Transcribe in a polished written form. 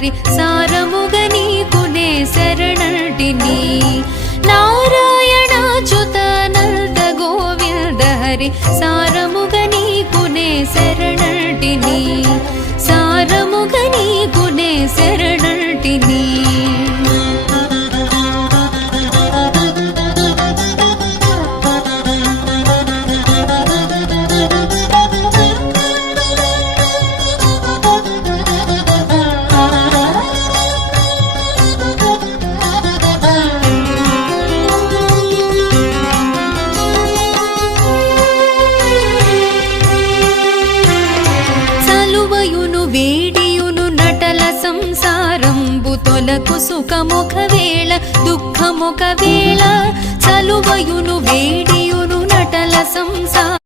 హరి సారముగ నీకునే శరణంటిని నారాయణాచ్యుత నంద గోవింద హరి సారముగ నీకునే శరణంటిని సారముగ నీకునే శరణంటిని వేడియును నటల సంసారంబు తొలకు సుఖముఖ వేళ దుఃఖముఖ వేళ చలువయును వేడియును నటల సంసారం